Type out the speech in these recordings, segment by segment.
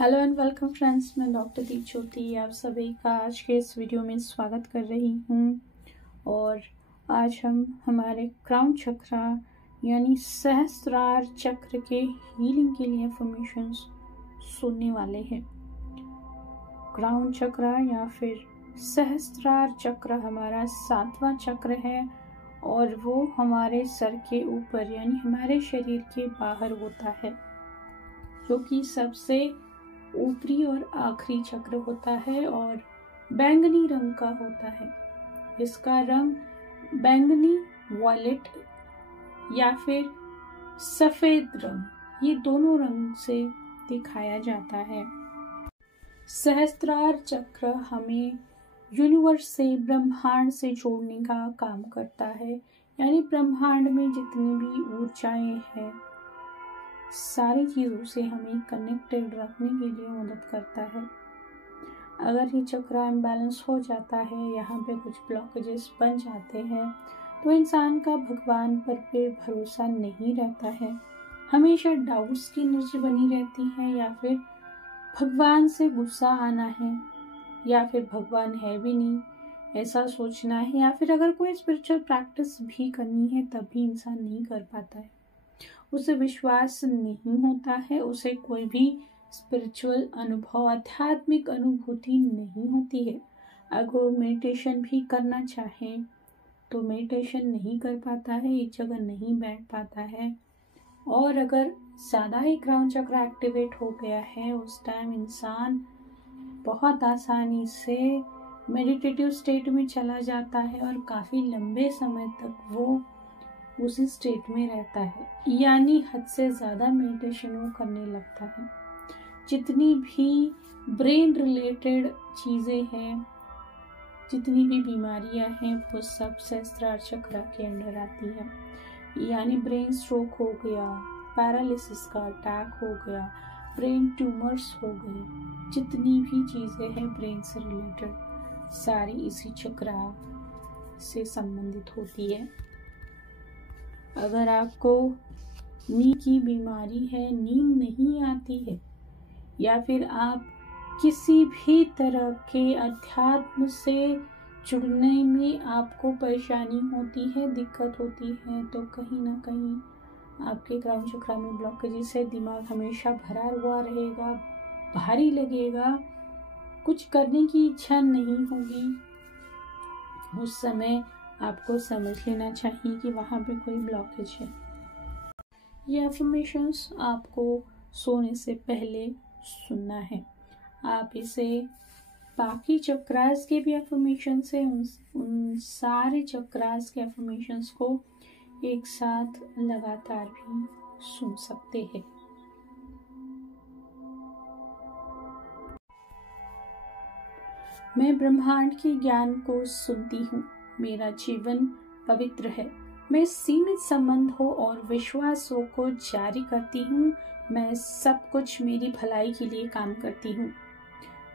Hello and welcome friends, मैं doctor दीप ज्योति आप सभी का आज के इस वीडियो में स्वागत कर रही हूँ। और आज हम हमारे क्राउन चक्रा यानी सहस्त्रार चक्र के हीलिंग के लिए इंफॉर्मेशंस सुनने वाले हैं। क्राउन चक्रा या फिर सहस्त्रार चक्र हमारा 7वां चक्र है और वो हमारे सर के ऊपर यानी हमारे शरीर के बाहर होता है, जो कि सबसे ऊपरी और आखिरी चक्र होता है और बैंगनी रंग का होता है। इसका रंग बैंगनी, वॉयलेट या फिर सफेद रंग, ये दोनों रंग से दिखाया जाता है। सहस्त्रार चक्र हमें यूनिवर्स से, ब्रह्मांड से जोड़ने का काम करता है, यानी ब्रह्मांड में जितनी भी ऊर्जाएं हैं सारी चीज़ों से हमें कनेक्टेड रखने के लिए मदद करता है। अगर ये चक्र इम्बैलेंस हो जाता है, यहाँ पे कुछ ब्लॉकेजेस बन जाते हैं, तो इंसान का भगवान पर भरोसा नहीं रहता है। हमेशा डाउट्स की एनर्जी बनी रहती है, या फिर भगवान से गुस्सा आना है, या फिर भगवान है भी नहीं ऐसा सोचना है, या फिर अगर कोई स्पिरिचुअल प्रैक्टिस भी करनी है तब भी इंसान नहीं कर पाता है। उसे विश्वास नहीं होता है, उसे कोई भी स्पिरिचुअल अनुभव, आध्यात्मिक अनुभूति नहीं होती है। अगर मेडिटेशन भी करना चाहे तो मेडिटेशन नहीं कर पाता है, एक जगह नहीं बैठ पाता है। और अगर ज़्यादा ही क्राउन चक्र एक्टिवेट हो गया है, उस टाइम इंसान बहुत आसानी से मेडिटेटिव स्टेट में चला जाता है और काफ़ी लंबे समय तक वो उसी स्टेट में रहता है, यानी हद से ज़्यादा मेडिटेशन वो करने लगता है। जितनी भी ब्रेन रिलेटेड चीज़ें हैं, जितनी भी बीमारियां हैं, वो सब सहस्त्रार चक्र के अंडर आती है। यानी ब्रेन स्ट्रोक हो गया, पैरालिसिस का अटैक हो गया, ब्रेन ट्यूमर्स हो गए, जितनी भी चीज़ें हैं ब्रेन से रिलेटेड सारी इसी चक्र से संबंधित होती है। अगर आपको नींद की बीमारी है, नींद नहीं आती है, या फिर आप किसी भी तरह के अध्यात्म से जुड़ने में आपको परेशानी होती है, दिक्कत होती है, तो कहीं ना कहीं आपके क्राउन चक्र में ब्लॉकेजेस है। दिमाग हमेशा भरा हुआ रहेगा, भारी लगेगा, कुछ करने की इच्छा नहीं होगी। उस समय आपको समझ लेना चाहिए कि वहाँ पे कोई ब्लॉकेज है। ये अफर्मेशंस आपको सोने से पहले सुनना है। आप इसे बाकी चक्रास के भी अफर्मेशंस है, उन सारे चक्रास के अफर्मेशंस को एक साथ लगातार भी सुन सकते हैं। मैं ब्रह्मांड के ज्ञान को सुनती हूँ। मेरा जीवन पवित्र है। मैं सीमित संबंधों और विश्वासों को जारी करती हूँ। मैं सब कुछ मेरी भलाई के लिए काम करती हूँ।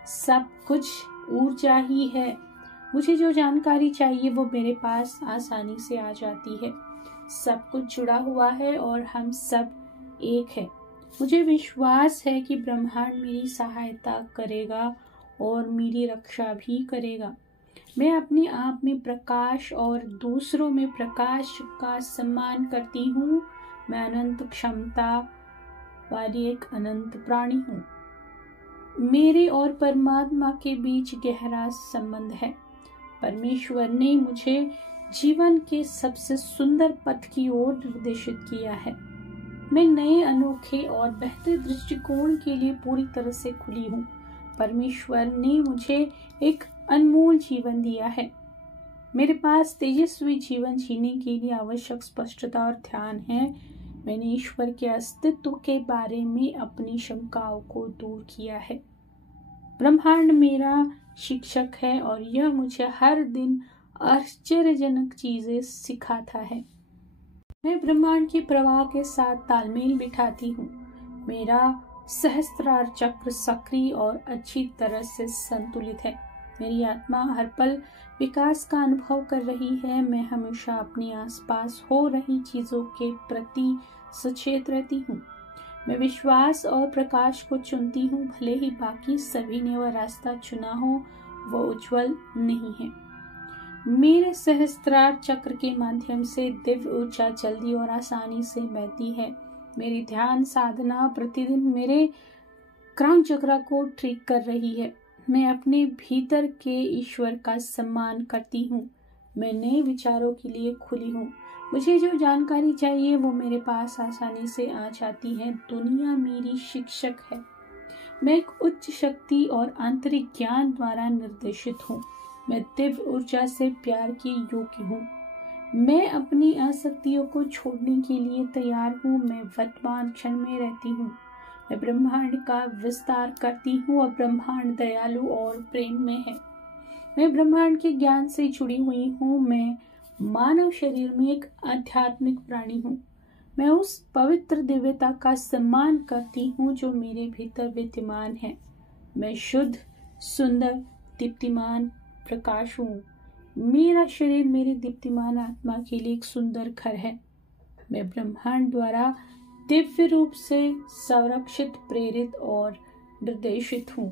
सब कुछ ऊर्जा ही है। मुझे जो जानकारी चाहिए वो मेरे पास आसानी से आ जाती है। सब कुछ जुड़ा हुआ है और हम सब एक है। मुझे विश्वास है कि ब्रह्मांड मेरी सहायता करेगा और मेरी रक्षा भी करेगा। मैं अपने आप में प्रकाश और दूसरों में प्रकाश का सम्मान करती हूँ। मैं अनंत क्षमता वाली एक अनंत प्राणी हूँ। मेरे और परमात्मा के बीच गहरा संबंध है। परमेश्वर ने मुझे जीवन के सबसे सुंदर पथ की ओर निर्देशित किया है। मैं नए, अनोखे और बेहतर दृष्टिकोण के लिए पूरी तरह से खुली हूँ। परमेश्वर ने मुझे एक अनमोल जीवन दिया है। मेरे पास तेजस्वी जीवन जीने के लिए आवश्यक स्पष्टता और ध्यान है। मैंने ईश्वर के अस्तित्व के बारे में अपनी शंकाओं को दूर किया है। ब्रह्मांड मेरा शिक्षक है और यह मुझे हर दिन आश्चर्यजनक चीजें सिखाता है। मैं ब्रह्मांड के प्रवाह के साथ तालमेल बिठाती हूँ। मेरा सहस्त्रार चक्र सक्रिय और अच्छी तरह से संतुलित है। मेरी आत्मा हर पल विकास का अनुभव कर रही है। मैं हमेशा अपने आसपास हो रही चीजों के प्रति सचेत रहती हूँ। मैं विश्वास और प्रकाश को चुनती हूँ, भले ही बाकी सभी ने वह रास्ता चुना हो, वह उज्जवल नहीं है। मेरे सहस्त्रार चक्र के माध्यम से दिव्य ऊर्जा जल्दी और आसानी से बहती है। मेरी ध्यान साधना प्रतिदिन मेरे क्राउन चक्र को ठीक कर रही है। मैं अपने भीतर के ईश्वर का सम्मान करती हूँ। मैं नए विचारों के लिए खुली हूँ। मुझे जो जानकारी चाहिए वो मेरे पास आसानी से आ जाती है। दुनिया मेरी शिक्षक है। मैं एक उच्च शक्ति और आंतरिक ज्ञान द्वारा निर्देशित हूँ। मैं दिव्य ऊर्जा से प्यार के योग्य हूँ। मैं अपनी आसक्तियों को छोड़ने के लिए तैयार हूँ। मैं वर्तमान क्षण में रहती हूँ। मैं ब्रह्मांड का विस्तार करती हूँ और ब्रह्मांड दयालु और प्रेम में है। मैं ब्रह्मांड के ज्ञान से जुड़ी हुई हूँ। मैं मानव शरीर में एक आध्यात्मिक प्राणी हूँ। मैं उस पवित्र दिव्यता का सम्मान करती हूँ जो मेरे भीतर विद्यमान है। मैं शुद्ध, सुंदर, दीप्तिमान प्रकाश हूँ। मेरा शरीर मेरी दीप्तिमान आत्मा के लिए एक सुंदर घर है। मैं ब्रह्मांड द्वारा दिव्य रूप से संरक्षित, प्रेरित और निर्देशित हूँ।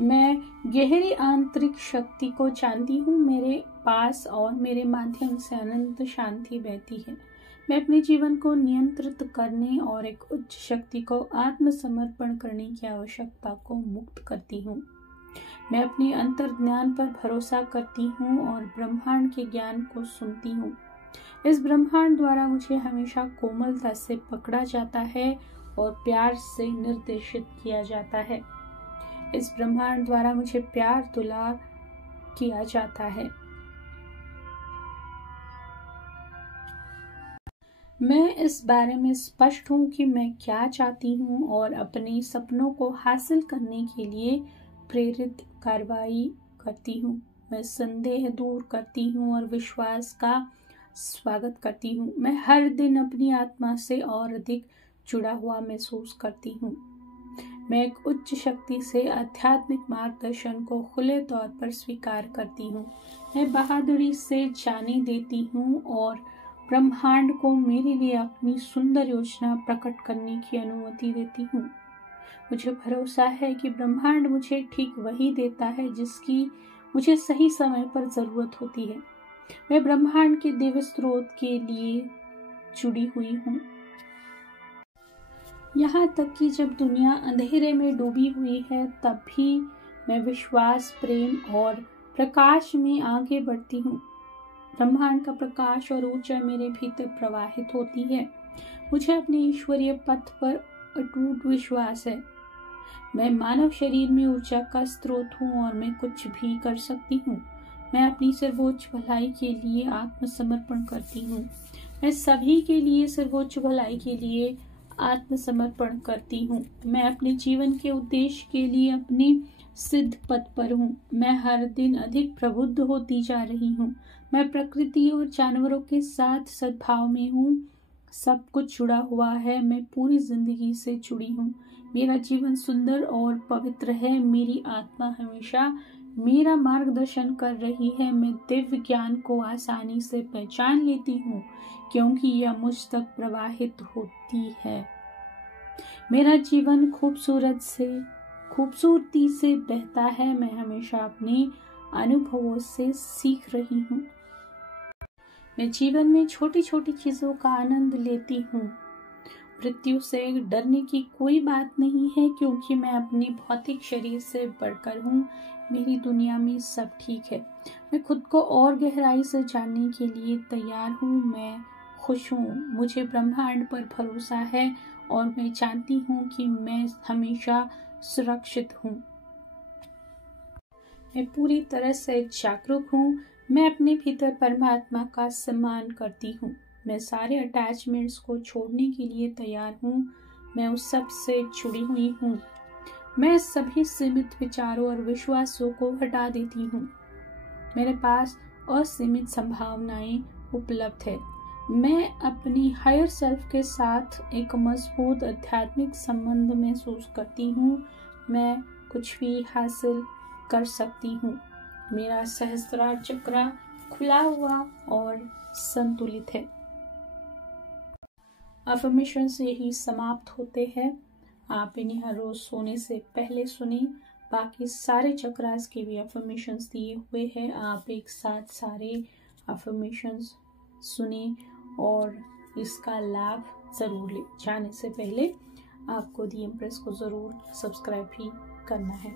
मैं गहरी आंतरिक शक्ति को जानती हूँ। मेरे पास और मेरे माध्यम से अनंत शांति बहती है। मैं अपने जीवन को नियंत्रित करने और एक उच्च शक्ति को आत्मसमर्पण करने की आवश्यकता को मुक्त करती हूँ। मैं अपने अंतर्ज्ञान पर भरोसा करती हूँ और ब्रह्मांड के ज्ञान को सुनती हूँ। इस ब्रह्मांड द्वारा मुझे हमेशा कोमलता से पकड़ा जाता है और प्यार से निर्देशित किया जाता है। इस ब्रह्मांड द्वारा मुझे प्यार दुलार किया जाता है। मैं इस बारे में स्पष्ट हूँ कि मैं क्या चाहती हूँ और अपने सपनों को हासिल करने के लिए प्रेरित कार्रवाई करती हूँ। मैं संदेह दूर करती हूँ और विश्वास का स्वागत करती हूँ। मैं हर दिन अपनी आत्मा से और अधिक जुड़ा हुआ महसूस करती हूँ। मैं एक उच्च शक्ति से आध्यात्मिक मार्गदर्शन को खुले तौर पर स्वीकार करती हूँ। मैं बहादुरी से जाने देती हूँ और ब्रह्मांड को मेरे लिए अपनी सुंदर योजना प्रकट करने की अनुमति देती हूँ। मुझे भरोसा है कि ब्रह्मांड मुझे ठीक वही देता है जिसकी मुझे सही समय पर जरूरत होती है। मैं ब्रह्मांड के दिव्य स्रोत के लिए जुड़ी हुई हूँ। यहाँ तक कि जब दुनिया अंधेरे में डूबी हुई है तब भी मैं विश्वास, प्रेम और प्रकाश में आगे बढ़ती हूँ। ब्रह्मांड का प्रकाश और ऊर्जा मेरे भीतर प्रवाहित होती है। मुझे अपने ईश्वरीय पथ पर अटूट विश्वास है। मैं मानव शरीर में ऊर्जा का स्रोत हूँ और मैं कुछ भी कर सकती हूँ। मैं अपनी सर्वोच्च भलाई के लिए आत्मसमर्पण करती हूँ। मैं सभी के लिए सर्वोच्च भलाई के लिए आत्मसमर्पण करती हूँ। मैं अपने जीवन के उद्देश्य के लिए अपने सिद्ध पथ पर हूँ। मैं हर दिन अधिक प्रबुद्ध होती जा रही हूँ। मैं प्रकृति और जानवरों के साथ सद्भाव में हूँ। सब कुछ जुड़ा हुआ है। मैं पूरी जिंदगी से जुड़ी हूँ। मेरा जीवन सुंदर और पवित्र है। मेरी आत्मा हमेशा मेरा मार्गदर्शन कर रही है। मैं दिव्य ज्ञान को आसानी से पहचान लेती हूँ क्योंकि यह मुझ तक प्रवाहित होती है। मेरा जीवन खूबसूरती से बहता है। मैं हमेशा अपने अनुभवों से सीख रही हूँ। मैं जीवन में छोटी छोटी चीजों का आनंद लेती हूँ। मृत्यु से डरने की कोई बात नहीं है क्योंकि मैं अपने भौतिक शरीर से बढ़कर हूँ। मेरी दुनिया में सब ठीक है। मैं खुद को और गहराई से जानने के लिए तैयार हूँ। मैं खुश हूँ। मुझे ब्रह्मांड पर भरोसा है और मैं जानती हूँ कि मैं हमेशा सुरक्षित हूँ। मैं पूरी तरह से जागरूक हूँ। मैं अपने भीतर परमात्मा का सम्मान करती हूँ। मैं सारे अटैचमेंट्स को छोड़ने के लिए तैयार हूँ। मैं उस सब से जुड़ी हुई हूँ। मैं सभी सीमित विचारों और विश्वासों को हटा देती हूँ। मेरे पास असीमित संभावनाएं उपलब्ध है। मैं अपनी हायर सेल्फ के साथ एक मजबूत आध्यात्मिक संबंध महसूस करती हूँ। मैं कुछ भी हासिल कर सकती हूँ। मेरा सहस्त्रार चक्र खुला हुआ और संतुलित है। अफर्मेशन से ही समाप्त होते हैं। आप इन्हें हर रोज सोने से पहले सुने। बाकी सारे चक्रास के भी अफर्मेशंस दिए हुए हैं, आप एक साथ सारे अफर्मेशंस सुने और इसका लाभ ज़रूर ले। जाने से पहले आपको दी एम्प्रेस को ज़रूर सब्सक्राइब ही करना है।